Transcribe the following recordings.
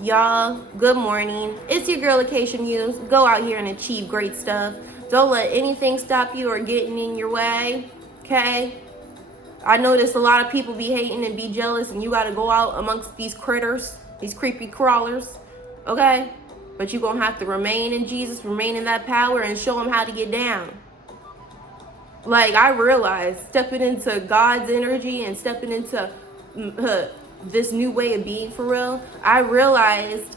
Y'all, good morning. It's your girl, Acacia Muse. Go out here and achieve great stuff. Don't let anything stop you or getting in your way, okay? I notice a lot of people be hating and be jealous, and you gotta go out amongst these critters, these creepy crawlers, okay? But you're gonna have to remain in Jesus, remain in that power, and show them how to get down. Like, I realized stepping into God's energy and stepping into this new way of being for real, I realized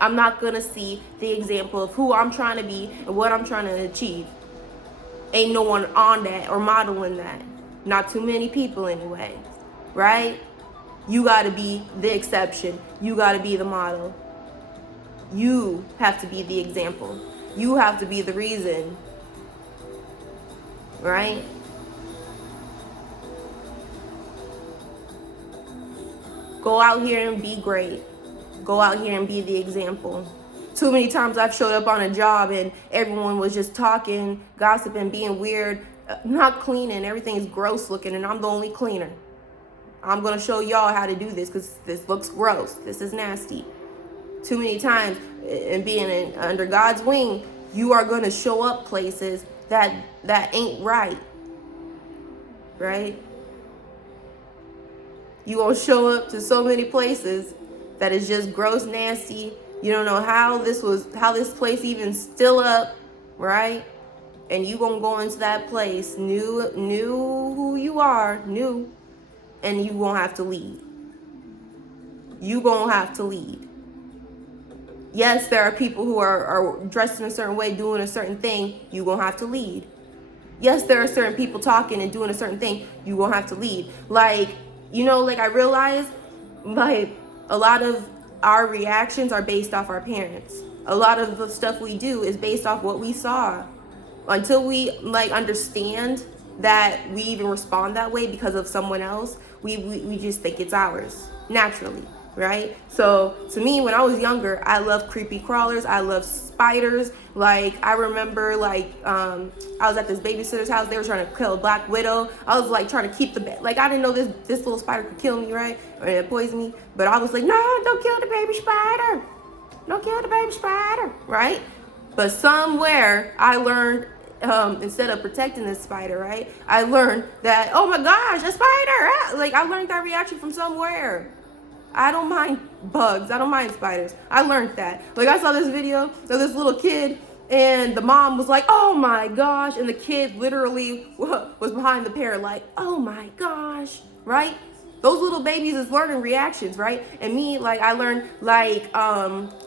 I'm not gonna see the example of who I'm trying to be and what I'm trying to achieve. Ain't no one on that or modeling that. Not too many people anyway, right? You gotta be the exception. You gotta be the model. You have to be the example. You have to be the reason, right? Go out here and be great. Go out here and be the example. Too many times I've showed up on a job and everyone was just talking, gossiping, being weird, not cleaning. Everything's gross looking, and I'm the only cleaner. I'm gonna show y'all how to do this because this looks gross. This is nasty. Too many times, and being under God's wing, you are gonna show up places that ain't right. Right? You gonna show up to so many places that is just gross, nasty. You don't know how this place even still up, right? And you gonna go into that place, new who you are, new, and you gonna have to lead. You gonna have to lead. Yes, there are people who are dressed in a certain way, doing a certain thing. You gonna have to lead. Yes, there are certain people talking and doing a certain thing. You gonna have to lead. Like, I realized, like, a lot of our reactions are based off our parents. A lot of the stuff we do is based off what we saw. Until we understand that we even respond that way because of someone else, we just think it's ours naturally, right? So to me, when I was younger, I loved creepy crawlers. I loved spiders. Like, I remember, I was at this babysitter's house. They were trying to kill a black widow. I was like trying to keep I didn't know this little spider could kill me, right, or poison me. But I was like, no, don't kill the baby spider. Don't kill the baby spider, right? But somewhere I learned, instead of protecting this spider, right, I learned that, oh my gosh, a spider! Like, I learned that reaction from somewhere. I don't mind bugs. I don't mind spiders. I learned that. Like, I saw this video of this little kid, and the mom was like, oh my gosh, and the kid literally was behind the parrot like, oh my gosh, right? Those little babies is learning reactions, right? And me, I learned, I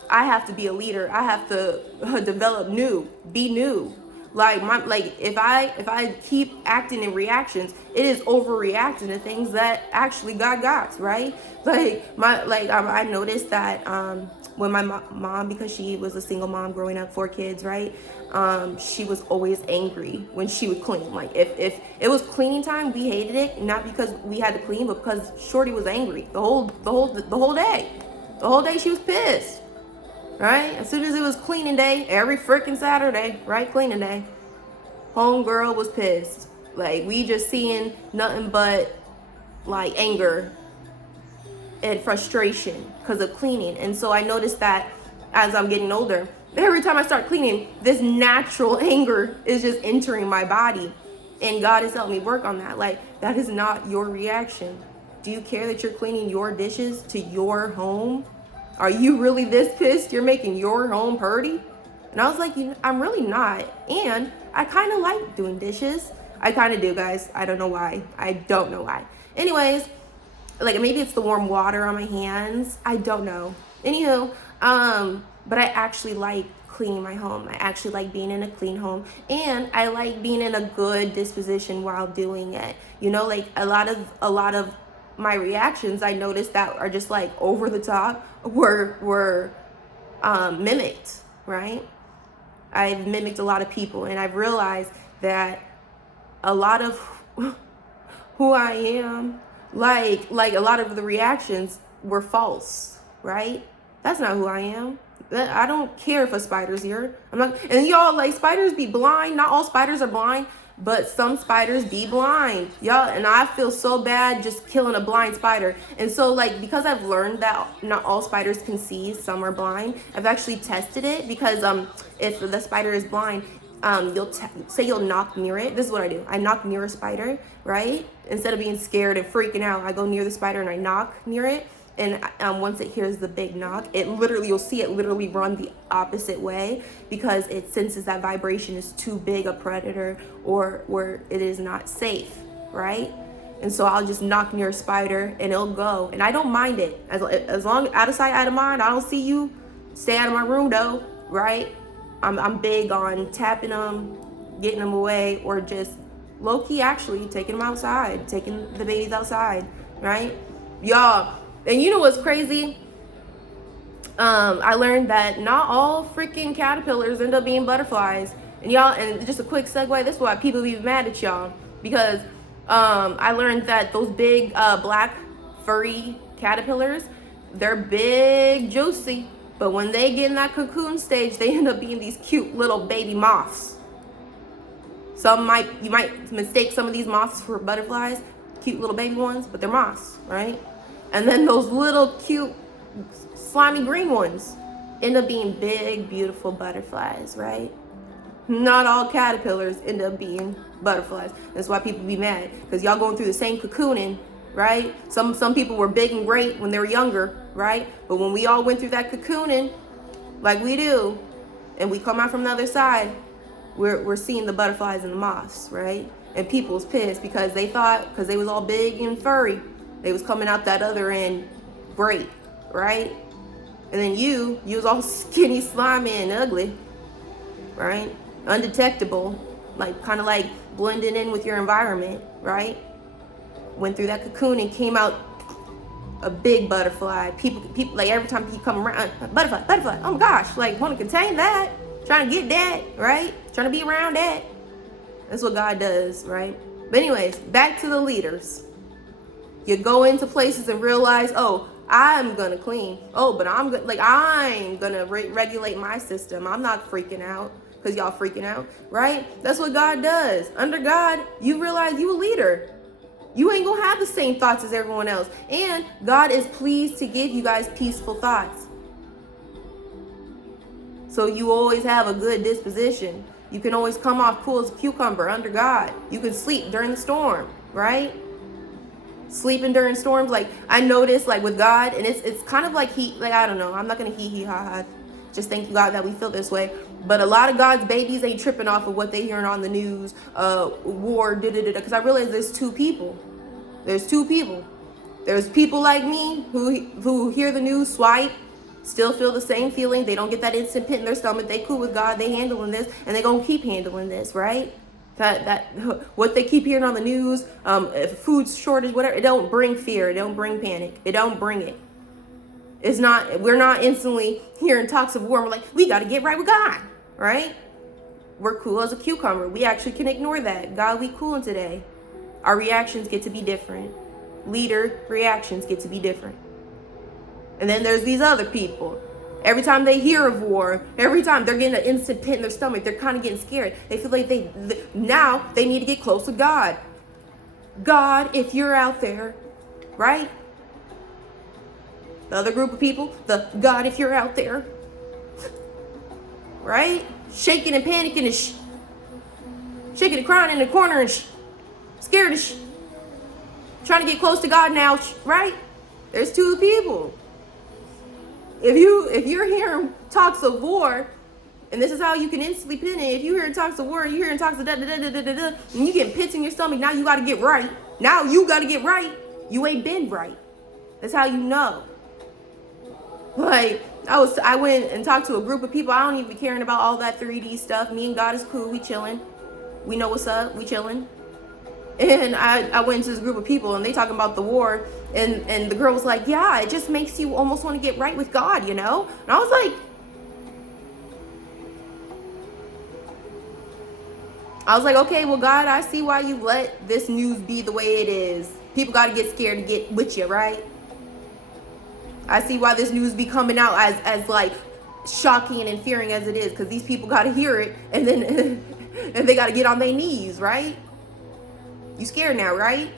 have to be a leader. I have to develop be new. If I keep acting in reactions, it is overreacting to things that actually God got, right? I noticed that when my mom, because she was a single mom growing up, 4 kids, right? She was always angry when she would clean. Like, if it was cleaning time, we hated it, not because we had to clean, but because Shorty was angry the whole day. The whole day she was pissed. Right? As soon as it was cleaning day, every freaking Saturday, right? Cleaning day. Homegirl was pissed. Like, we just seeing nothing but anger and frustration because of cleaning. And so I noticed that as I'm getting older, every time I start cleaning, this natural anger is just entering my body. And God has helped me work on that. Like, that is not your reaction. Do you care that you're cleaning your dishes to your home? Are you really this pissed you're making your home purty? And I was like, I'm really not. And I kind of like doing dishes. I kind of do, guys. I don't know why. I don't know why. Anyways, maybe it's the warm water on my hands. I don't know. Anywho, but I actually like cleaning my home. I actually like being in a clean home. And I like being in a good disposition while doing it. A lot of my reactions, I noticed that are just over the top, were mimicked, right? I've mimicked a lot of people, and I've realized that a lot of who I am, like a lot of the reactions were false, right? That's not who I am. I don't care if a spider's here. I'm not, and y'all, spiders be blind. Not all spiders are blind. But some spiders be blind, y'all, and I feel so bad just killing a blind spider. And so, like, because I've learned that not all spiders can see, some are blind, I've actually tested it. Because if the spider is blind, you'll knock near it. This is what I do. I knock near a spider, right? Instead of being scared and freaking out, I go near the spider and I knock near it. And once it hears the big knock, you'll see it literally run the opposite way, because it senses that vibration is too big a predator, or where it is not safe, right? And so I'll just knock near a spider and it'll go, and I don't mind it. As long out of sight, out of mind. I don't see you, stay out of my room though, right? I'm big on tapping them, getting them away, or just low-key actually taking them outside, taking the babies outside, right? Y'all, and you know what's crazy? I learned that not all freaking caterpillars end up being butterflies. And y'all, and just a quick segue, this is why people be mad at y'all. Because I learned that those big black furry caterpillars, they're big, juicy. But when they get in that cocoon stage, they end up being these cute little baby moths. You might mistake some of these moths for butterflies, cute little baby ones, but they're moths, right? And then those little cute slimy green ones end up being big, beautiful butterflies, right? Not all caterpillars end up being butterflies. That's why people be mad, because y'all going through the same cocooning, right? Some people were big and great when they were younger, right? But when we all went through that cocooning, like we do, and we come out from the other side, we're seeing the butterflies and the moths, right? And people's pissed because they thought, because they was all big and furry, they was coming out that other end great, right? And then you was all skinny, slimy, and ugly, right? Undetectable, like kind of like blending in with your environment, right? Went through that cocoon and came out a big butterfly. People like every time you come around, butterfly, oh my gosh, like want to contain that, trying to get that, right? Trying to be around that. That's what God does, right? But anyways, back to the leaders. You go into places and realize, oh, I'm gonna clean. Oh, but I'm gonna regulate my system. I'm not freaking out because y'all freaking out, right? That's what God does. Under God, you realize you a leader. You ain't gonna have the same thoughts as everyone else. And God is pleased to give you guys peaceful thoughts. So you always have a good disposition. You can always come off cool as a cucumber under God. You can sleep during the storm, right? Sleeping during storms, like I noticed, like with God, and it's kind of like I don't know, I'm not gonna ha. Just thank you, God, that we feel this way. But a lot of God's babies ain't tripping off of what they hearing on the news, war, because I realize there's two people. There's people like me who hear the news, swipe, still feel the same feeling. They don't get that instant pit in their stomach. They cool with God. They handling this, and they gonna keep handling this, right? That what they keep hearing on the news, if food shortage, whatever, it don't bring fear. It don't bring panic. It don't bring it. It's not. We're not instantly hearing talks of war. We're like, we got to get right with God, right? We're cool as a cucumber. We actually can ignore that. God, we cooling today. Our reactions get to be different. Leader reactions get to be different. And then there's these other people. Every time they hear of war, every time they're getting an instant pit in their stomach, they're kind of getting scared. They feel like now they need to get close to God. God, if you're out there, right? The other group of people, God, if you're out there, right? Shaking and panicking and shaking and crying in the corner and scared and trying to get close to God now, right? There's two people. If you're hearing talks of war, and this is how you can instantly pin it. If you hear talks of war, and you hearing talks of and you get pits in your stomach, now you got to get right. Now you got to get right. You ain't been right. That's how you know. Like I went and talked to a group of people. I don't even be caring about all that 3D stuff. Me and God is cool. We chilling. We know what's up. We chilling. And I went to this group of people and they talking about the war, and the girl was like, yeah, it just makes you almost want to get right with God, you know? And I was like, okay, well, God, I see why you let this news be the way it is. People got to get scared to get with you, right? I see why this news be coming out as like shocking and fearing as it is, because these people got to hear it, and then and they got to get on their knees, right? You scared now, right?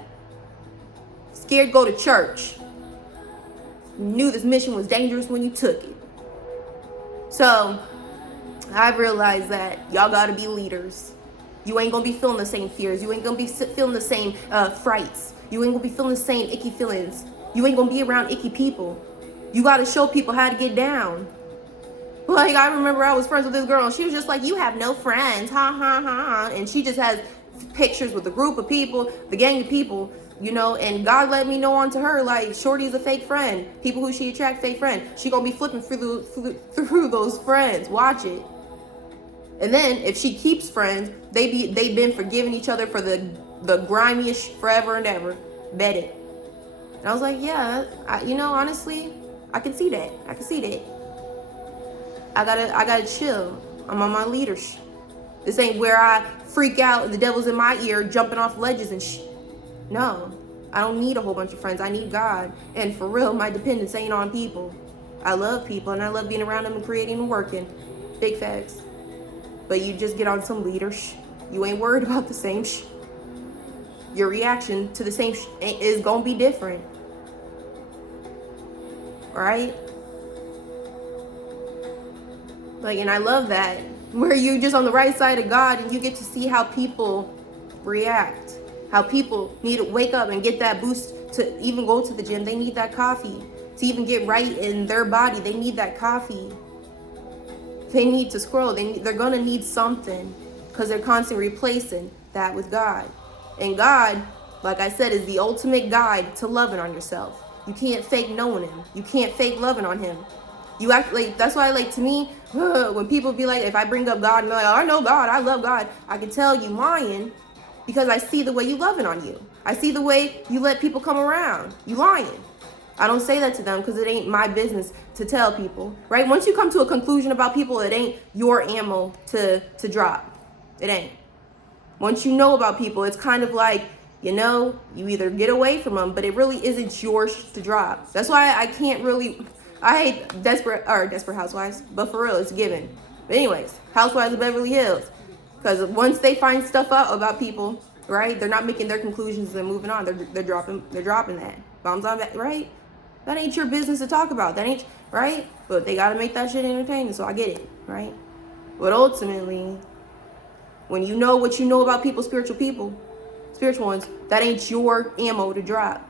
Scared to go to church. You knew this mission was dangerous when you took it. So I've realized that y'all got to be leaders. You ain't going to be feeling the same fears. You ain't going to be feeling the same frights. You ain't going to be feeling the same icky feelings. You ain't going to be around icky people. You got to show people how to get down. Like, I remember I was friends with this girl, and she was just like, you have no friends, ha, ha, ha. And she just has pictures with a group of people, the gang of people, you know, and God let me know onto her, like, Shorty's a fake friend. People who she attract, fake friend. She gonna be flipping through those friends. Watch it. And then, if she keeps friends, they've been forgiving each other for the grimiest forever and ever. Bet it. And I was like, yeah, honestly, I can see that. I can see that. I gotta chill. I'm on my leadership. This ain't where I freak out and the devil's in my ear jumping off ledges and shit. No, I don't need a whole bunch of friends. I need God. And for real, my dependence ain't on people. I love people and I love being around them and creating and working. Big facts. But you just get on some leaders. You ain't worried about the same shit. Your reaction to the same shit is gonna be different. Right? Like, and I love that, where you're just on the right side of God and you get to see how people react, how people need to wake up and get that boost to even go to the gym. They need that coffee to even get right in their body. They need that coffee. They need to scroll. They're going to need something because they're constantly replacing that with God. And God, like I said, is the ultimate guide to loving on yourself. You can't fake knowing him. You can't fake loving on him. You act like, that's why, like, to me, when people be like, if I bring up God and they're like, oh, I know God, I love God, I can tell you lying because I see the way you loving on you. I see the way you let people come around. You lying. I don't say that to them because it ain't my business to tell people, right? Once you come to a conclusion about people, it ain't your ammo to drop. It ain't. Once you know about people, it's kind of like, you either get away from them, but it really isn't yours to drop. That's why I can't really... I hate Desperate Housewives, but for real, it's a given. But anyways, Housewives of Beverly Hills. Because once they find stuff out about people, right, they're not making their conclusions and moving on. They're dropping that. Bombs on that, right? That ain't your business to talk about. That ain't, right? But they got to make that shit entertaining, so I get it, right? But ultimately, when you know what you know about people, spiritual ones, that ain't your ammo to drop.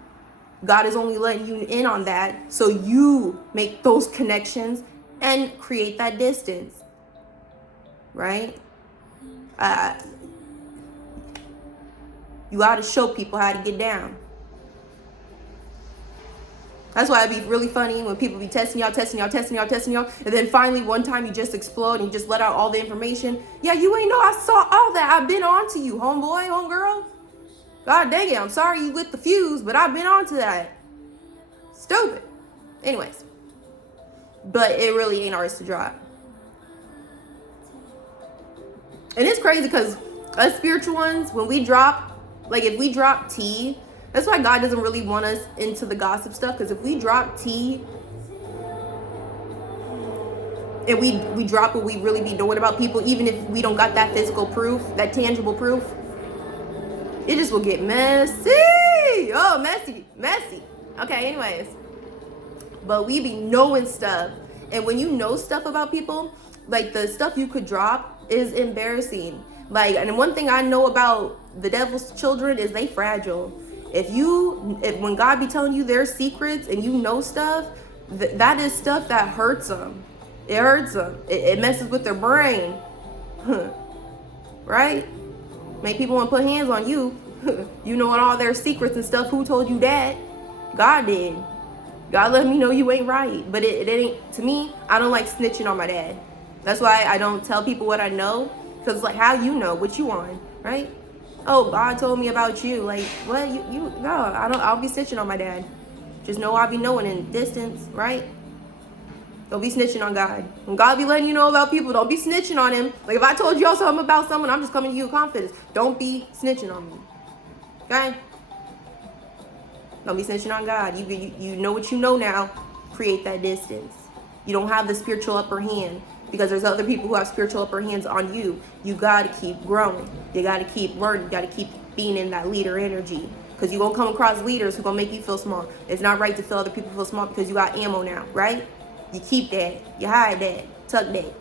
God is only letting you in on that so you make those connections and create that distance, right? You got to show people how to get down. That's why it'd be really funny when people be testing y'all, and then finally one time you just explode and you just let out all the information. Yeah, you ain't know I saw all that. I've been on to you, homeboy, homegirl. God dang it, I'm sorry you lit the fuse, but I've been on to that. Stupid. Anyways. But it really ain't ours to drop. And it's crazy because us spiritual ones, when we drop, like if we drop tea, that's why God doesn't really want us into the gossip stuff. Because if we drop tea and we drop what we really be knowing about people, even if we don't got that physical proof, that tangible proof, it just will get messy. Oh, messy. Okay, anyways. But we be knowing stuff. And when you know stuff about people, like the stuff you could drop is embarrassing. Like, and one thing I know about the devil's children is they fragile. If when God be telling you their secrets and you know stuff, that is stuff that hurts them. It hurts them. It messes with their brain. Right? Make people want to put hands on you. You knowing all their secrets and stuff. Who told you that? God did. God let me know you ain't right. But it ain't, to me, I don't like snitching on my dad. That's why I don't tell people what I know. Because it's like, how you know what you on, right? Oh, God told me about you. Like, what? No, I'll be snitching on my dad. Just know I'll be knowing in distance, right? Don't be snitching on God. When God be letting you know about people, don't be snitching on him. Like if I told y'all something about someone, I'm just coming to you with confidence. Don't be snitching on me. Okay? Don't be snitching on God. You know what you know now. Create that distance. You don't have the spiritual upper hand. because there's other people who have spiritual upper hands on you. You got to keep growing. You got to keep learning. You got to keep being in that leader energy, because you're going to come across leaders who going to make you feel small. It's not right to feel other people feel small because you got ammo now, right? You keep that. You hide that. Tuck that.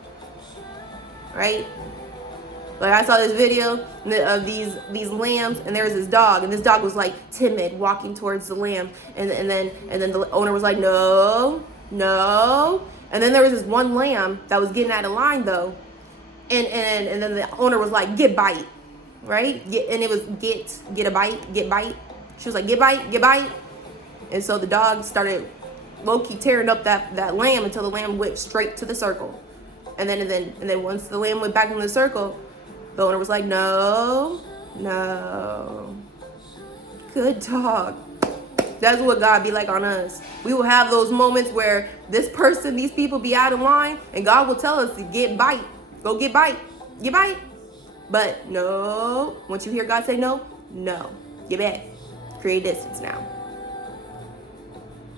Right? Like, I saw this video of these lambs, and there was this dog, and this dog was like timid, walking towards the lamb, and then the owner was like, no, and then there was this one lamb that was getting out of line though, and then the owner was like, get bite, right? And it was get a bite, get bite. She was like, get bite, and so the dog started low-key tearing up that lamb until the lamb went straight to the circle, and then once the lamb went back in the circle, the owner was like, no. Good dog. That's what God be like on us. We will have those moments where these people be out of line, and God will tell us to get bite. Go get bite. Get bite. But no. Once you hear God say no. Get back. Create distance now.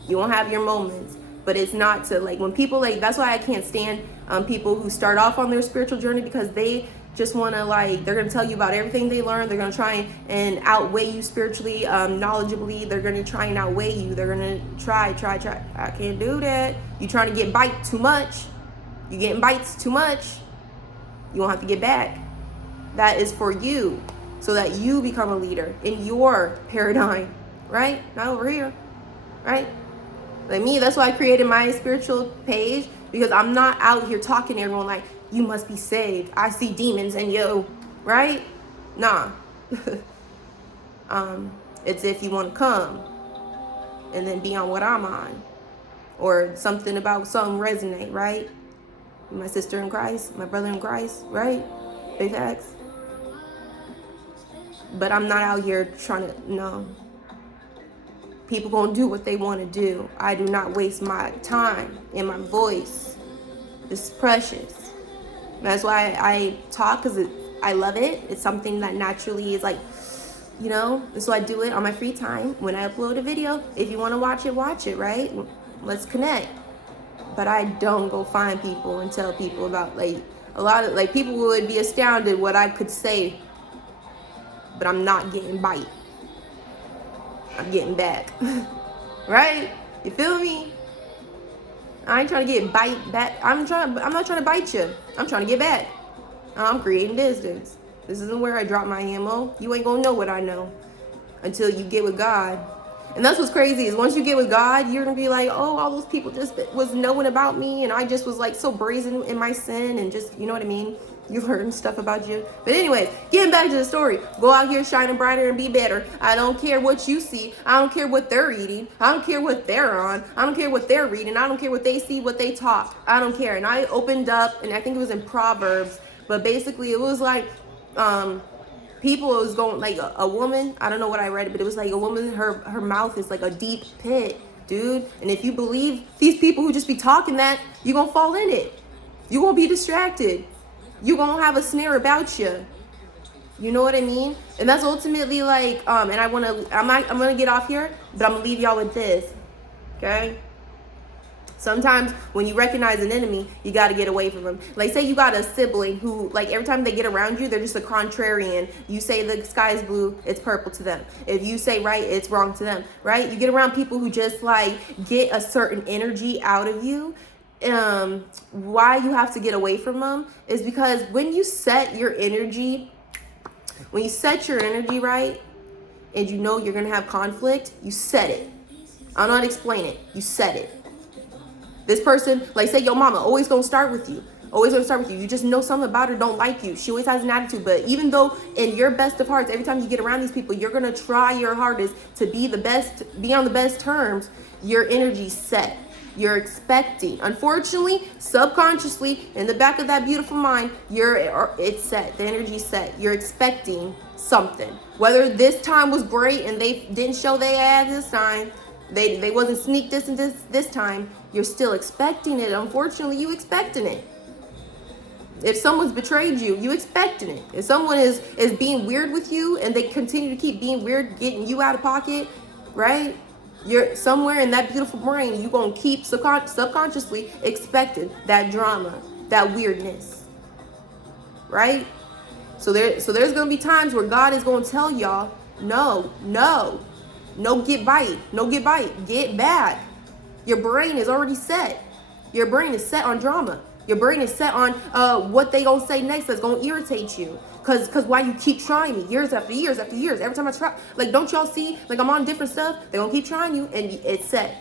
You won't have your moments. But it's not to, like, when people, like, that's why I can't stand people who start off on their spiritual journey, because they just want to, like, they're going to tell you about everything they learned. They're going to try and outweigh you spiritually, knowledgeably. They're going to try and outweigh you. They're going to try. I can't do that. You trying to get bite too much. You getting bites too much. You won't have to get back. That is for you, so that you become a leader in your paradigm, right? Not over here, right? Like me, that's why I created my spiritual page, because I'm not out here talking to everyone like, you must be saved. I see demons in you, right? Nah. It's if you want to come and then be on what I'm on, or something about something resonate, right? My sister in Christ, my brother in Christ, right? Big facts. But I'm not out here trying to, no. People gonna do what they want to do. I do not waste my time and my voice. It's precious. That's why I talk, because I love it. It's something that naturally is like, you know, so I do it on my free time when I upload a video. If you want to watch it, right? Let's connect. But I don't go find people and tell people about, like, a lot of, like, people would be astounded what I could say, but I'm not getting bite. I'm getting back. Right? You feel me? I ain't trying to get bite back. I'm not trying to bite you. I'm trying to get back. I'm creating distance. This isn't where I drop my ammo. You ain't gonna know what I know until you get with God. And that's what's crazy, is once you get with God, you're gonna be like, oh, all those people just was knowing about me, and I just was like so brazen in my sin, and just, you know what I mean? You've heard stuff about you. But anyways, getting back to the story. Go out here shining brighter and be better. I don't care what you see. I don't care what they're eating. I don't care what they're on. I don't care what they're reading. I don't care what they see, what they talk. I don't care. And I opened up, and I think it was in Proverbs, but basically it was like, people was going, like, a woman, I don't know what I read, but it was like a woman, her mouth is like a deep pit, dude. And if you believe these people who just be talking that, you're gonna fall in it. You're gonna be distracted. You're gonna have a snare about you. You know what I mean? And that's ultimately like, and I'm gonna get off here, but I'm gonna leave y'all with this, okay? Sometimes when you recognize an enemy, you got to get away from them. Like, say you got a sibling who, like, every time they get around you, they're just a contrarian. You say the sky is blue, it's purple to them. If you say right, it's wrong to them, right? You get around people who just, like, get a certain energy out of you. Why you have to get away from them is because when you set your energy right, and you know you're going to have conflict, you set it. I'll not explain it. You set it. This person, like, say your mama, always gonna start with you. Always gonna start with you. You just know something about her don't like you. She always has an attitude. But even though in your best of hearts, every time you get around these people, you're gonna try your hardest to be on the best terms, your energy's set. You're expecting. Unfortunately, subconsciously, in the back of that beautiful mind, it's set. The energy's set. You're expecting something. Whether this time was great and they didn't show they ass this time, they wasn't sneak this time, you're still expecting it. Unfortunately, you expecting it. If someone's betrayed you, you expecting it. If someone is being weird with you and they continue to keep being weird, getting you out of pocket, right? You're somewhere in that beautiful brain, you're going to keep subconsciously expecting that drama. that weirdness, right? So there's going to be times where God is going to tell y'all, no, get back. Your brain is already set. Your brain is set on drama. Your brain is set on what they gonna say next that's gonna irritate you. Cause why you keep trying me years after years after years. Every time I try, like, don't y'all see? Like, I'm on different stuff. They gonna keep trying you, and it's set.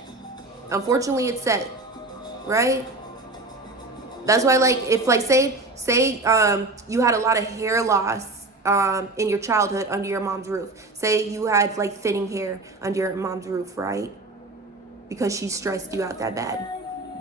Unfortunately, it's set, right? That's why, like, if, like, say you had a lot of hair loss in your childhood under your mom's roof. Say you had, like, thinning hair under your mom's roof, right? Because she stressed you out that bad.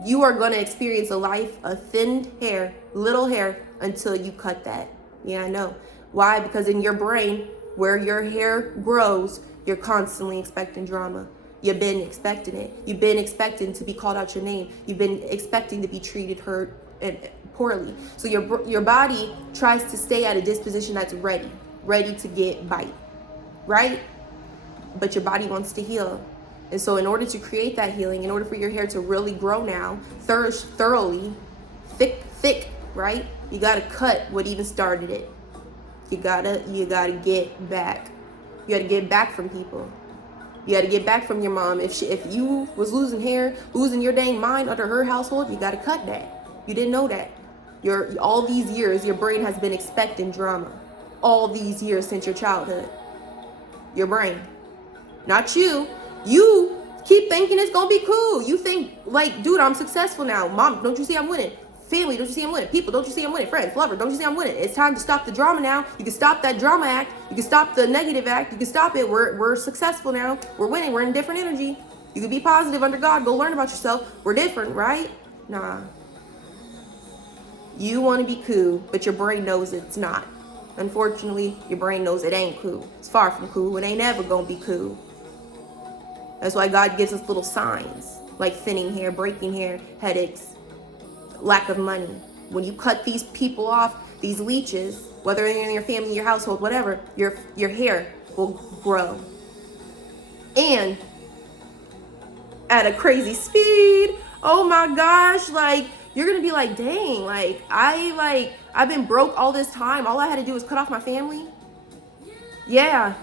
You are going to experience a life of thinned hair, little hair, until you cut that. Yeah, I know. Why? Because in your brain, where your hair grows, you're constantly expecting drama. You've been expecting it. You've been expecting to be called out your name. You've been expecting to be treated, hurt, and poorly. So your body tries to stay at a disposition that's ready to get bite, right? But your body wants to heal. And so in order to create that healing, in order for your hair to really grow now, thoroughly, thick, right? You got to cut what even started it. You gotta get back. You got to get back from people. You got to get back from your mom. If you was losing hair, losing your dang mind under her household, you got to cut that. You didn't know that. All these years, your brain has been expecting drama. All these years since your childhood. Your brain. Not you. You keep thinking it's going to be cool. You think, like, dude, I'm successful now. Mom, don't you see I'm winning? Family, don't you see I'm winning? People, don't you see I'm winning? Friends, lover, don't you see I'm winning? It's time to stop the drama now. You can stop that drama act. You can stop the negative act. You can stop it. We're successful now. We're winning. We're in different energy. You can be positive under God. Go learn about yourself. We're different, right? Nah. You want to be cool, but your brain knows it's not. Unfortunately, your brain knows it ain't cool. It's far from cool. It ain't ever going to be cool. That's why God gives us little signs, like thinning hair, breaking hair, headaches, lack of money. When you cut these people off, these leeches, whether they're in your family, your household, whatever, your hair will grow. And at a crazy speed. Oh my gosh, like, you're gonna be like, dang, like, I've been broke all this time. All I had to do was cut off my family. Yeah.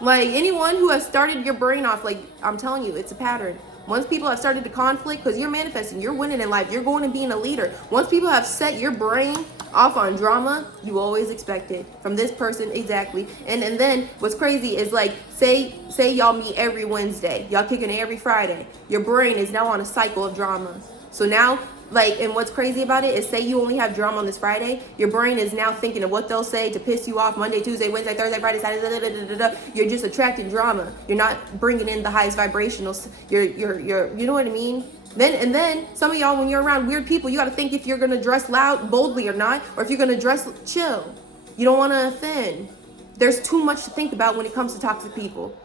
Like, anyone who has started your brain off, like, I'm telling you, it's a pattern. Once people have started to conflict, because you're manifesting, you're winning in life, you're going to being a leader. Once people have set your brain off on drama, you always expect it from this person, exactly. And then what's crazy is, like, say y'all meet every Wednesday, y'all kicking it every Friday. Your brain is now on a cycle of drama. So now, like, and what's crazy about it is, say you only have drama on this Friday, your brain is now thinking of what they'll say to piss you off Monday, Tuesday, Wednesday, Thursday, Friday, Saturday, You're just attracting drama. You're not bringing in the highest vibrationals. You're you know what I mean? Then some of y'all, when you're around weird people, you got to think if you're going to dress loud, boldly or not, or if you're going to dress chill. You don't want to offend. There's too much to think about when it comes to toxic people.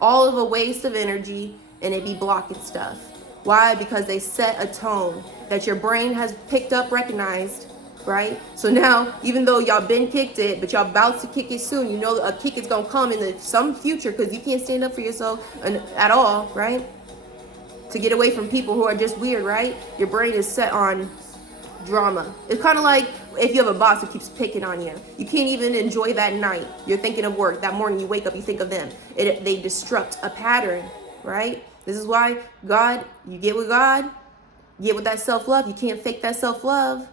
All of a waste of energy, and it be blocking stuff. Why? Because they set a tone that your brain has picked up, recognized, right? So now, even though y'all been kicked it, but y'all about to kick it soon, you know a kick is going to come in some future, because you can't stand up for yourself at all, right? To get away from people who are just weird, right? Your brain is set on drama. It's kind of like if you have a boss who keeps picking on you. You can't even enjoy that night. You're thinking of work. That morning you wake up, you think of them. They disrupt a pattern, right? This is why God, you get with God, get with that self-love. You can't fake that self-love.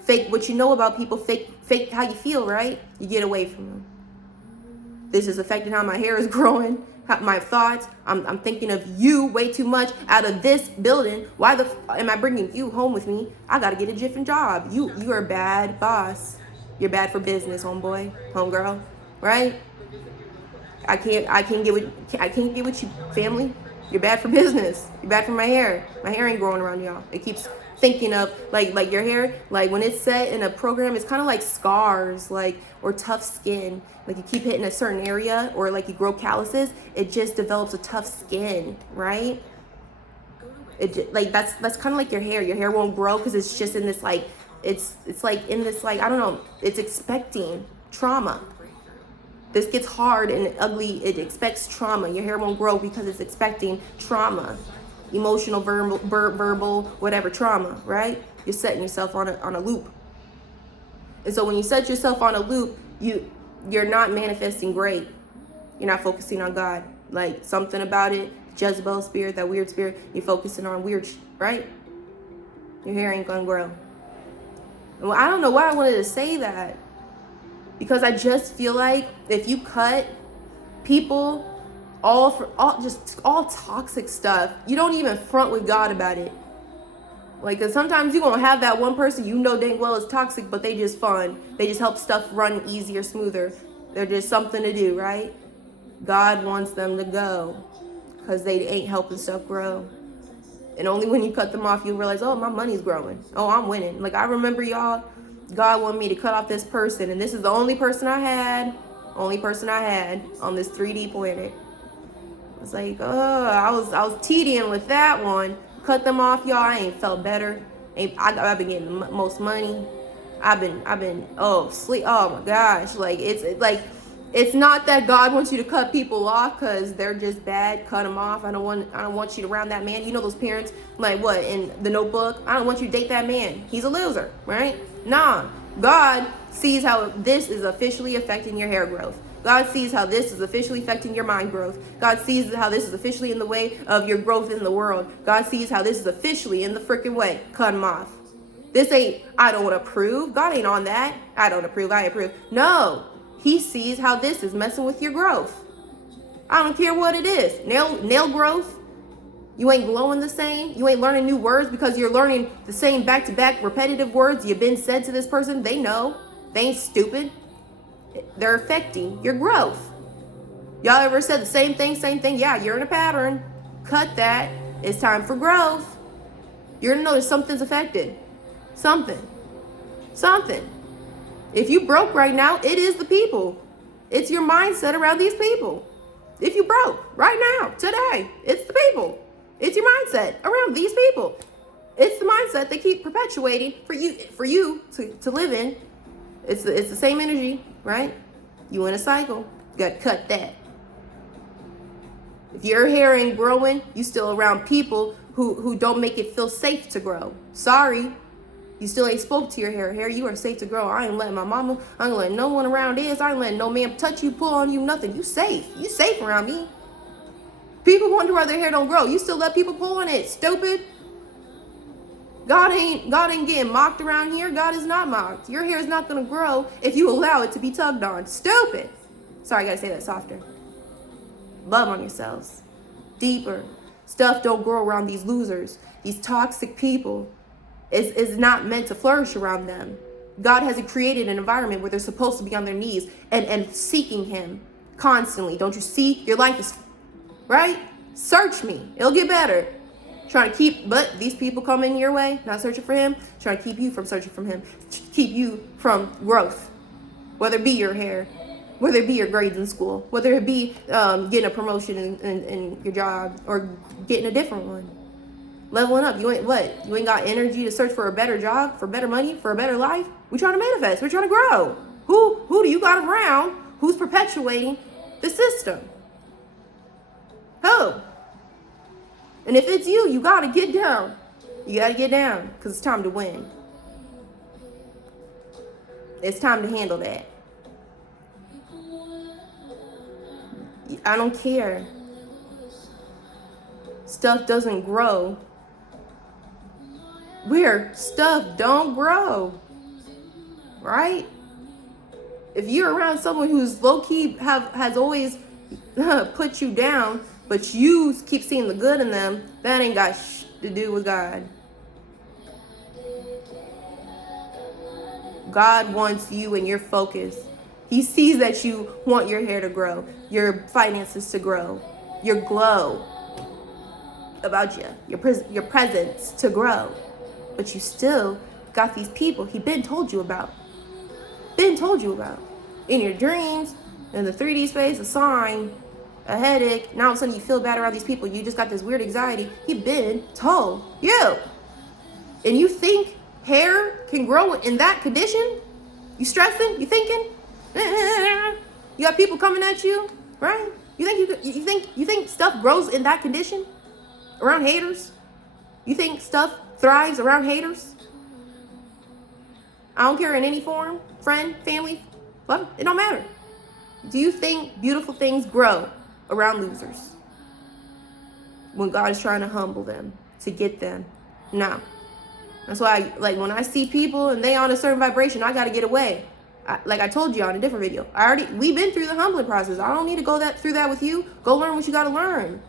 Fake what you know about people. Fake how you feel, right? You get away from them. This is affecting how my hair is growing, my thoughts. I'm thinking of you way too much out of this building. Why am I bringing you home with me? I got to get a different job. You are a bad boss. You're bad for business, homeboy, homegirl, right? I can't get with you, family. You're bad for business. You're bad for my hair. My hair ain't growing around y'all. It keeps thinking of like your hair, like when it's set in a program, it's kind of like scars, like, or tough skin. Like you keep hitting a certain area, or like you grow calluses, it just develops a tough skin, right? Like that's kind of like your hair. Your hair won't grow because it's just in this like it's like in this like, I don't know, it's expecting trauma. This gets hard and ugly. It expects trauma. Your hair won't grow because it's expecting trauma. emotional, verbal, whatever trauma, right? You're setting yourself on a loop. And so when you set yourself on a loop, you're not manifesting great. You're not focusing on God. Like something about it, Jezebel spirit, that weird spirit, you're focusing on weird, right? Your hair ain't gonna grow. And I don't know why I wanted to say that. Because I just feel like if you cut people all toxic stuff, you don't even front with God about it. Like, cause sometimes you're gonna have that one person you know dang well is toxic, but they just fun. They just help stuff run easier, smoother. They're just something to do, right? God wants them to go because they ain't helping stuff grow. And only when you cut them off, you realize, oh, my money's growing. Oh, I'm winning. Like, I remember y'all, God wanted me to cut off this person, and this is the only person I had on this 3D planet. It's like, oh, I was TDing with that one. Cut them off, y'all. I ain't felt better. I've been getting the most money. I've been sleep. Oh my gosh, like it's not that God wants you to cut people off because they're just bad. Cut them off. I don't want you to around that man. You know those parents, like what in The Notebook? I don't want you to date that man. He's a loser, right? Nah. God sees how this is officially affecting your hair growth. God sees how this is officially affecting your mind growth. God sees how this is officially in the way of your growth in the world. God sees how this is officially in the freaking way. Cut them off. This ain't, I don't approve. God ain't on that. I don't approve. I approve. No. He sees how this is messing with your growth. I don't care what it is. Nail growth. You ain't glowing the same. You ain't learning new words because you're learning the same back-to-back repetitive words you've been said to this person. They know. They ain't stupid. They're affecting your growth. Y'all ever said the same thing? Yeah, you're in a pattern. Cut that. It's time for growth. You're gonna notice something's affected. Something. If you broke right now, it is the people. It's your mindset around these people. If you broke right now, today, it's the people. It's your mindset around these people. It's the mindset they keep perpetuating for you to live in. It's the same energy, right? You in a cycle. You got to cut that. If your hair ain't growing, you still around people who don't make it feel safe to grow. Sorry. You still ain't spoke to your hair. Hair, you are safe to grow. I ain't letting my mama, I ain't letting no one around this. I ain't letting no man touch you, pull on you, nothing. You safe. You safe around me. People wonder why their hair don't grow. You still let people pull on it. Stupid. God ain't getting mocked around here. God is not mocked. Your hair is not going to grow if you allow it to be tugged on. Stupid. Sorry, I got to say that softer. Love on yourselves. Deeper. Stuff don't grow around these losers. These toxic people is not meant to flourish around them. God hasn't created an environment where they're supposed to be on their knees and seeking him constantly. Don't you see? Your life is, right? Search me. It'll get better. Trying to but these people come in your way, not searching for him, trying to keep you from searching from him, keep you from growth. Whether it be your hair, whether it be your grades in school, whether it be getting a promotion in your job or getting a different one. Leveling up. You ain't got energy to search for a better job, for better money, for a better life? We're trying to manifest. We're trying to grow. Who do you got around who's perpetuating the system? Who? And if it's you got to get down. You got to get down because it's time to win. It's time to handle that. I don't care. Stuff doesn't grow where stuff don't grow, right? If you're around someone who's low-key has always put you down, but you keep seeing the good in them, that ain't got to do with God. God wants you and your focus. He sees that you want your hair to grow, your finances to grow, your glow about you, your presence to grow. But you still got these people he been told you about. In your dreams, in the 3D space, a sign, a headache. Now all of a sudden you feel bad around these people. You just got this weird anxiety. He been told you. And you think hair can grow in that condition? You stressing? You thinking? You got people coming at you, right? You think stuff grows in that condition? Around haters? You think stuff thrives around haters? I don't care in any form, friend, family, well, it don't matter. Do you think beautiful things grow around losers? When God is trying to humble them, to get them? No. That's why, like, when I see people and they on a certain vibration, I got to get away. Like I told you on a different video, we've been through the humbling process. I don't need to go through that with you. Go learn what you got to learn.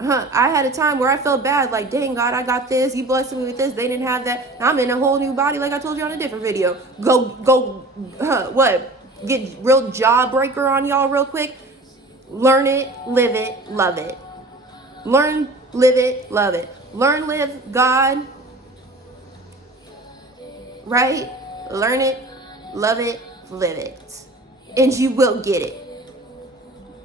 I had a time where I felt bad, like, dang, God, I got this. You blessed me with this. They didn't have that. I'm in a whole new body, like I told you on a different video. Get real jawbreaker on y'all real quick. Learn it, live it, love it. Learn, live it, love it. Learn, live, God. Right? Learn it, love it, live it. And you will get it.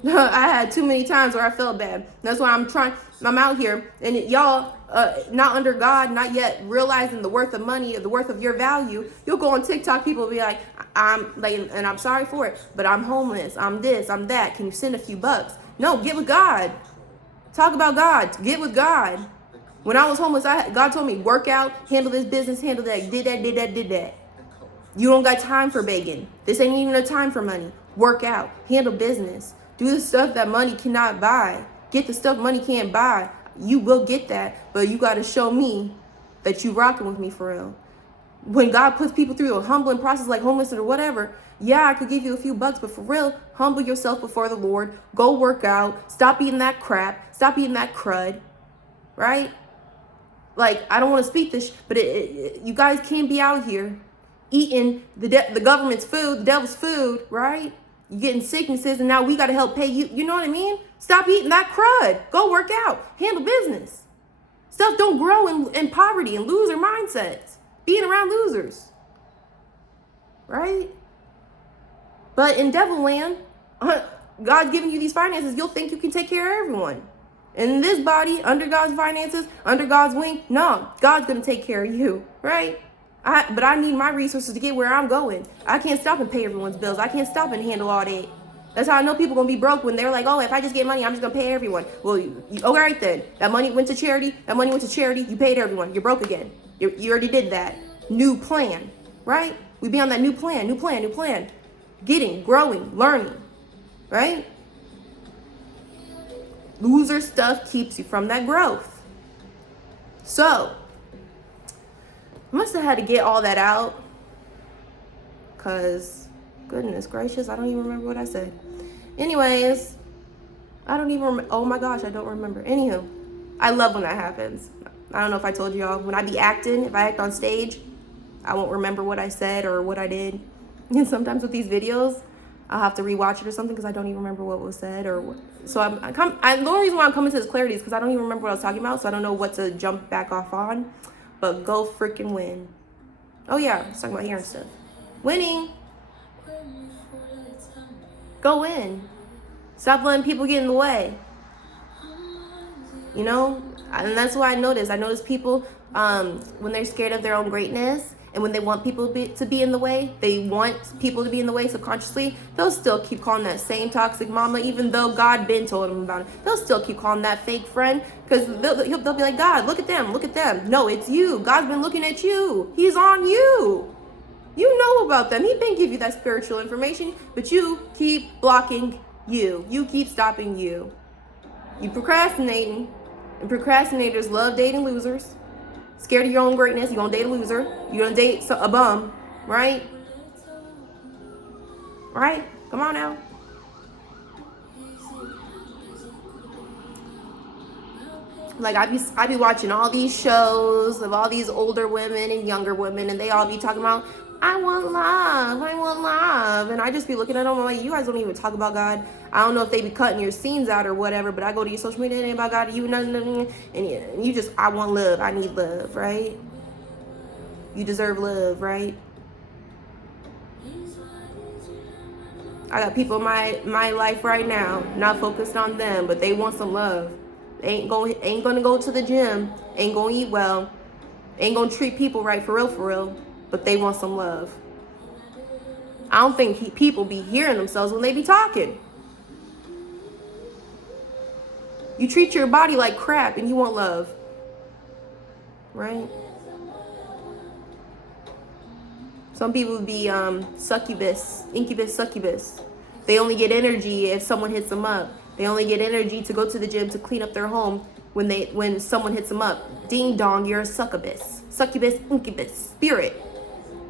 I had too many times where I felt bad. That's why I'm out here, and y'all, not under God, not yet realizing the worth of money, or the worth of your value. You'll go on TikTok, people will be like, and I'm sorry for it, but I'm homeless, I'm this, I'm that. Can you send a few bucks? No, get with God. Talk about God. Get with God. When I was homeless, God told me, work out, handle this business, handle that, did that. You don't got time for begging. This ain't even a time for money. Work out, handle business. Do the stuff that money cannot buy. Get the stuff money can't buy. You will get that, but you got to show me that you rocking with me for real. When God puts people through a humbling process like homelessness or whatever, yeah, I could give you a few bucks, but for real, humble yourself before the Lord. Go work out. Stop eating that crap. Stop eating that crud, right? Like, I don't want to speak this, but you guys can't be out here eating the government's food, the devil's food, right? You're getting sicknesses, and now we got to help pay you. You know what I mean? Stop eating that crud. Go work out. Handle business. Stuff don't grow in poverty and loser mindsets. Being around losers. Right? But in devil land, God's giving you these finances. You'll think you can take care of everyone. In this body, under God's finances, under God's wing, no, God's going to take care of you. Right? But I need my resources to get where I'm going. I can't stop and pay everyone's bills. I can't stop and handle all that. That's how I know people going to be broke when they're like, oh, if I just get money, I'm just going to pay everyone. Well, all right then. That money went to charity. You paid everyone. You're broke again. You already did that. New plan, right? We be on that new plan. Getting, growing, learning, right? Loser stuff keeps you from that growth. So, I must have had to get all that out, because, goodness gracious, I don't even remember what I said. Anyways, I don't even remember. Oh my gosh, I don't remember. Anywho, I love when that happens. I don't know if I told y'all, when I be acting, if I act on stage, I won't remember what I said or what I did. And sometimes with these videos, I'll have to rewatch it or something because I don't even remember what was said or what. So the only reason why I'm coming to this clarity is because I don't even remember what I was talking about, so I don't know what to jump back off on. But go freaking win. Oh yeah, I was talking about hair and stuff. Winning. Go win. Stop letting people get in the way. You know? And that's why I notice people, when they're scared of their own greatness, and when they want people to be in the way, they want people to be in the way subconsciously, they'll still keep calling that same toxic mama, even though God been told them about it. They'll still keep calling that fake friend, because they'll be like, God, look at them. No, it's you. God's been looking at you. He's on you. You know about them. He been give you that spiritual information, but you keep blocking you. You keep stopping you. You procrastinating, and procrastinators love dating losers. Scared of your own greatness, you're gonna date a loser. You're gonna date a bum, right? Right? Come on now. Like I be watching all these shows of all these older women and younger women, and they all be talking about, I want love, and I just be looking at them, I'm like, you guys don't even talk about God. I don't know if they be cutting your scenes out or whatever, but I go to your social media, it ain't about God, and you just, I want love, I need love, right? You deserve love, right? I got people in my life right now, not focused on them, but they want some love. They ain't gonna go to the gym, ain't gonna eat well, ain't gonna treat people right for real, but they want some love. I don't think people be hearing themselves when they be talking. You treat your body like crap and you want love, right? Some people be succubus, incubus, succubus. They only get energy if someone hits them up. They only get energy to go to the gym to clean up their home when someone hits them up. Ding dong, you're a succubus. Succubus, incubus, spirit.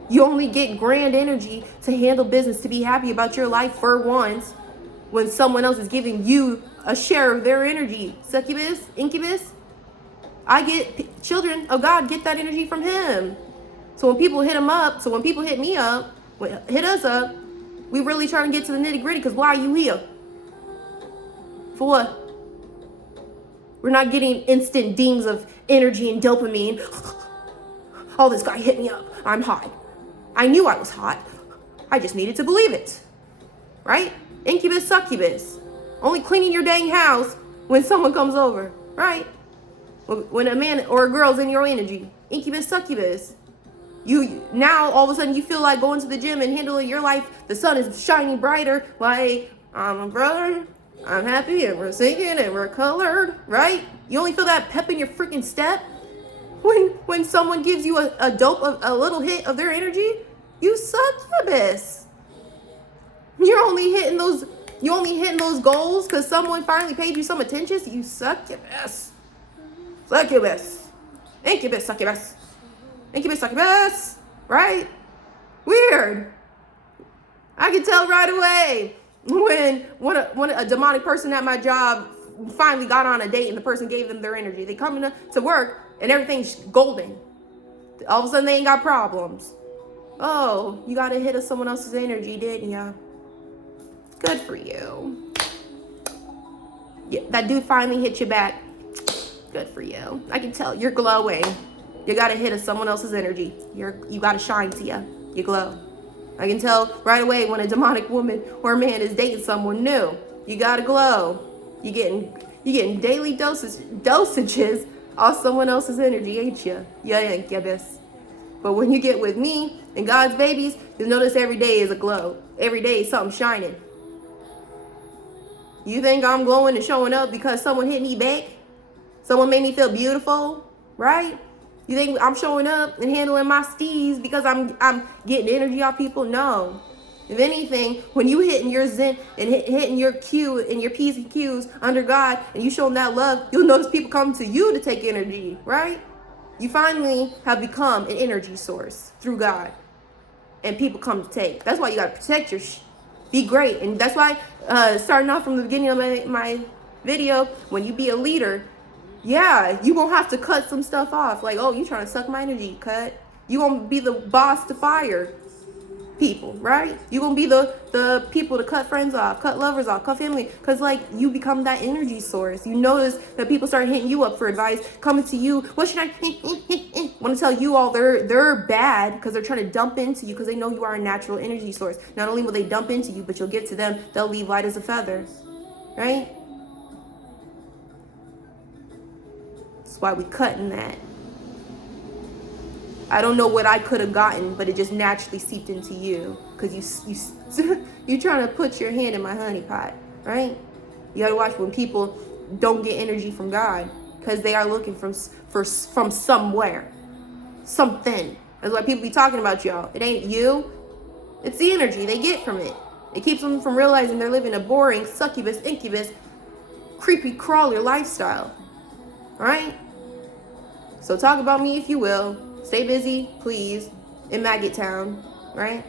You only get grand energy to handle business, to be happy about your life for once when someone else is giving you a share of their energy. Succubus, incubus. I get children of God get that energy from him. So when people hit him up, so when people hit me up, hit us up, we really trying to get to the nitty gritty, because why are you here? For what? We're not getting instant dings of energy and dopamine. Oh, this guy hit me up. I'm hot. I knew I was hot. I just needed to believe it. Right? Incubus, succubus. Only cleaning your dang house when someone comes over. Right? When a man or a girl's in your energy. Incubus, succubus. You now all of a sudden you feel like going to the gym and handling your life. The sun is shining brighter. Like, I'm a brother. I'm happy and we're singing and we're colored. Right? You only feel that pep in your freaking step when someone gives you a little hit of their energy. You succubus. You're only hitting those goals because someone finally paid you some attention. So you succubus. Succubus. Incubus, succubus. Incubus, succubus. Right? Weird. I can tell right away when a demonic person at my job finally got on a date and the person gave them their energy. They come to work and everything's golden. All of a sudden they ain't got problems. Oh, you got a hit of someone else's energy, didn't ya? Good for you. Yeah, that dude finally hit you back. Good for you. I can tell you're glowing. You got a hit of someone else's energy. You got a shine to you. You glow. I can tell right away when a demonic woman or man is dating someone new. You got to glow. You getting daily dosages off someone else's energy, ain't you? Yeah, incubus. But when you get with me and God's babies, you'll notice every day is a glow. Every day is something shining. You think I'm glowing and showing up because someone hit me back? Someone made me feel beautiful, right? You think I'm showing up and handling my steez because I'm getting energy off people? No. If anything, when you hitting your zen and hitting your Q and your P's and Q's under God and you show them that love, you'll notice people come to you to take energy, right? You finally have become an energy source through God. And people come to take. That's why you got to protect your be great. And that's why, starting off from the beginning of my video, when you be a leader, yeah, you won't have to cut some stuff off. Like, oh, you trying to suck my energy, cut. You won't be the boss to fire people, right? You won't be the people to cut friends off, cut lovers off, cut family. Because, like, you become that energy source. You notice that people start hitting you up for advice, coming to you. What should I want to tell you all they're bad because they're trying to dump into you because they know you are a natural energy source. Not only will they dump into you, but you'll give to them. They'll leave light as a feather, right? That's why we cutting that. I don't know what I could have gotten, but it just naturally seeped into you because you trying to put your hand in my honey pot, right? You got to watch when people don't get energy from God because they are looking from somewhere, something. That's why people be talking about y'all. It ain't you. It's the energy they get from it. It keeps them from realizing they're living a boring, succubus, incubus, creepy crawler lifestyle, all right? So talk about me if you will. Stay busy, please, in Maggot Town, right?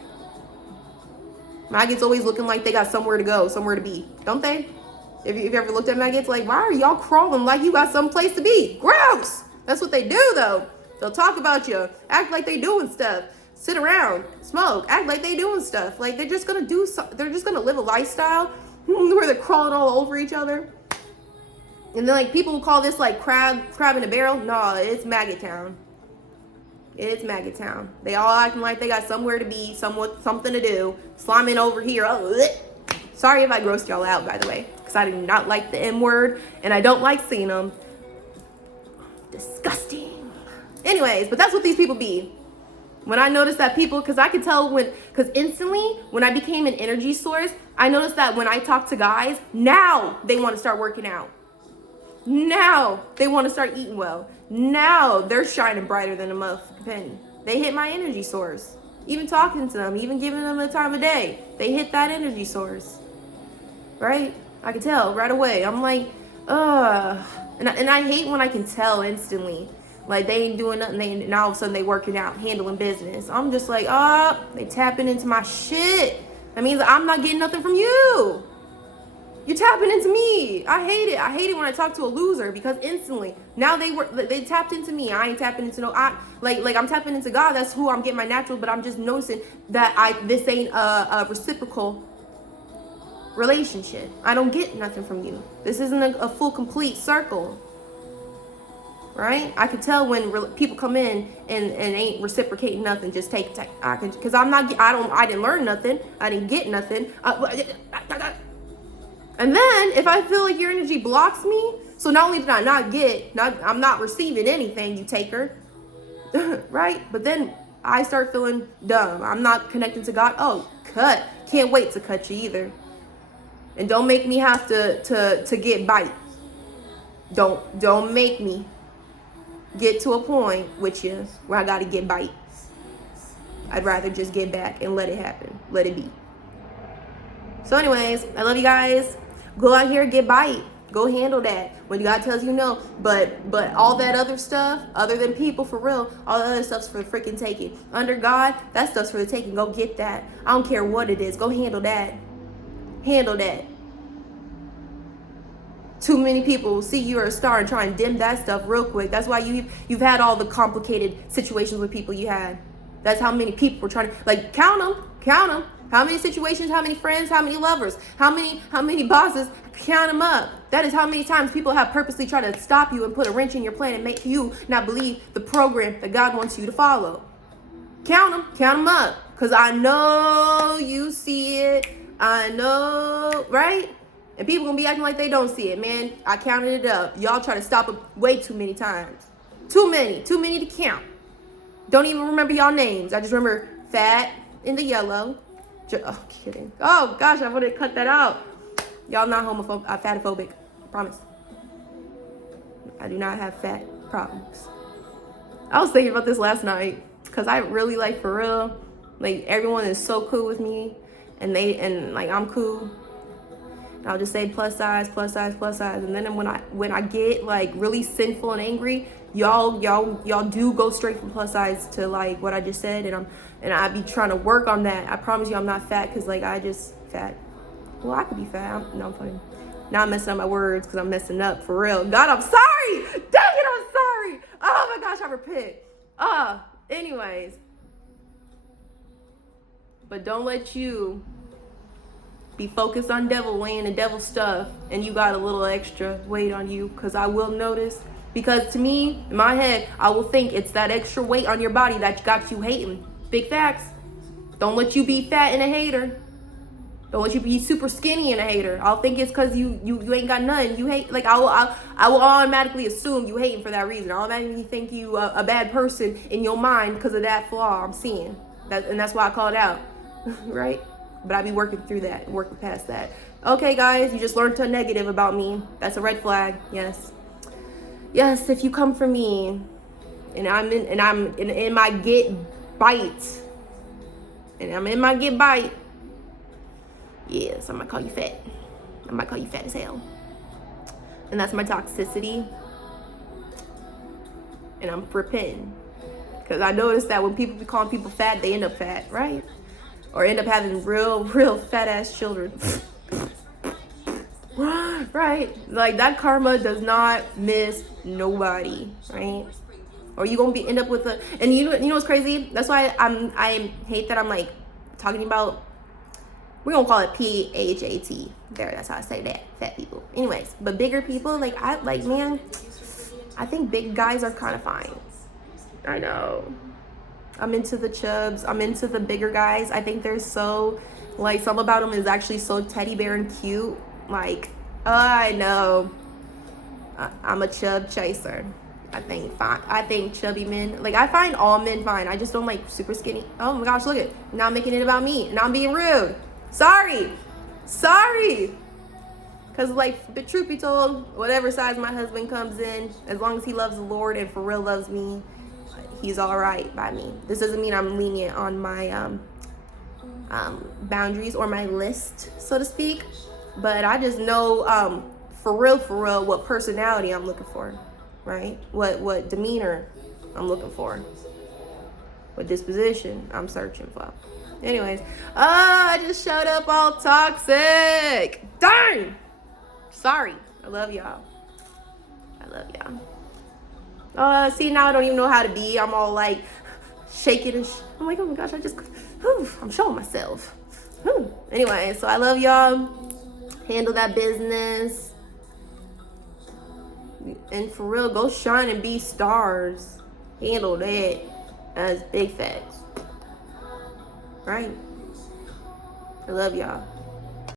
Maggots always looking like they got somewhere to go, somewhere to be, don't they? If you ever looked at maggots, like, why are y'all crawling like you got some place to be? Gross! That's what they do, though. They'll talk about you, act like they doing stuff, sit around, smoke, act like they doing stuff. Like, they're just gonna they're just gonna live a lifestyle where they're crawling all over each other. And then, like, people call this, like, crab in a barrel. No, it's Maggot Town. It's Maggot Town. They all acting like they got somewhere to be, something to do. Sliming over here. Oh, bleh. Sorry if I grossed y'all out, by the way, because I do not like the M word, and I don't like seeing them. Disgusting. Anyways, but that's what these people be. When I noticed that people, because I could tell because instantly, when I became an energy source, I noticed that when I talk to guys, now they want to start working out. Now they want to start eating well. Now they're shining brighter than a motherfucking penny. They hit my energy source. Even talking to them, even giving them the time of day, they hit that energy source. Right? I can tell right away. I'm like, ugh. And I hate when I can tell instantly. Like they ain't doing nothing, and all of a sudden they working out, handling business. I'm just like, oh, they tapping into my shit. That means I'm not getting nothing from you. You're tapping into me. I hate it. I hate it when I talk to a loser because instantly now they tapped into me. I ain't tapping into like I'm tapping into God. That's who I'm getting my natural. But I'm just noticing that this ain't a reciprocal relationship. I don't get nothing from you. This isn't a full complete circle. Right? I can tell when people come in and ain't reciprocating nothing. Just take. Because I didn't learn nothing. I didn't get nothing. And then if I feel like your energy blocks me, so not only did I I'm not receiving anything, you taker, right? But then I start feeling dumb. I'm not connecting to God. Oh, cut. Can't wait to cut you either. And don't make me have to get bite. Don't make me get to a point with you where I gotta get bite. I'd rather just get back and let it happen. Let it be. So anyways, I love you guys. Go out here, get bite. Go handle that when God tells you no. But all that other stuff, other than people, for real, all the other stuff's for the freaking taking. Under God, that stuff's for the taking. Go get that. I don't care what it is. Go handle that. Handle that. Too many people see you're a star and try and dim that stuff real quick. That's why you've had all the complicated situations with people you had. That's how many people were trying to, like, count them. How many situations, how many friends, how many lovers, how many bosses, count them up. That is how many times people have purposely tried to stop you and put a wrench in your plan and make you not believe the program that God wants you to follow. Count them up. Because I know you see it. I know, right? And people gonna be acting like they don't see it, man. I counted it up. Y'all try to stop it way too many times. Too many to count. Don't even remember y'all names. I just remember Fat in the yellow. Oh, kidding. Oh, gosh, I would have cut that out. Y'all not homophobic, fatophobic. Promise. I do not have fat problems. I was thinking about this last night because I really, like, for real, like, everyone is so cool with me and like, I'm cool. And I'll just say plus size. And then when I get, like, really sinful and angry, y'all do go straight from plus size to, like, what I just said, and I be trying to work on that. I promise you I'm not fat because, like, I just fat. Well, I could be fat. I'm funny. Now I'm messing up my words because I'm messing up for real. God, I'm sorry. Dang it, I'm sorry. Oh my gosh, I repent. Anyways. But don't let you be focused on devil weighing and devil stuff and you got a little extra weight on you, because I will notice. Because to me, in my head, I will think it's that extra weight on your body that got you hating. Big facts. Don't let you be fat and a hater. Don't let you be super skinny and a hater. I'll think it's because you ain't got nothing. You hate, like, I will automatically assume you hating for that reason. I'll automatically think you a bad person in your mind because of that flaw I'm seeing. And that's why I call it out, right? But I be working through that, working past that. Okay, guys, you just learned a negative about me. That's a red flag. Yes, if you come for me, and I'm in my get bite, and I'm in my get bite. Yes, I might call you fat. I might call you fat as hell. And that's my toxicity. And I'm repenting. Because I noticed that when people be calling people fat, they end up fat, right? Or end up having real fat ass children. Right? Like, that karma does not miss nobody, right? Or you gonna end up with and you know what's crazy? That's why I hate that I'm, like, talking about, we're gonna call it PHAT. There, that's how I say that. Fat people. Anyways, but bigger people, man, I think big guys are kind of fine. I know. I'm into the chubs. I'm into the bigger guys. I think they're so, like, some about them is actually so teddy bear and cute. Like, I know. I'm a chub chaser. I think chubby men, like, I find all men fine. I just don't like super skinny. Oh my gosh, look at, now I'm making it about me. Now I'm being rude. Sorry. Because Because, like, the truth be told, whatever size my husband comes in, as long as he loves the Lord and for real loves me, he's all right by me. This doesn't mean I'm lenient on my boundaries or my list, so to speak. But I just know for real, what personality I'm looking for, right? What demeanor I'm looking for. What disposition I'm searching for. Anyways, I just showed up all toxic. Darn! Sorry. I love y'all. See, now I don't even know how to be. I'm all like shaking and I'm like, oh my gosh, I'm showing myself. Anyway, so I love y'all. Handle that business. And for real, go shine and be stars. Handle that. That's big facts. Right? I love y'all.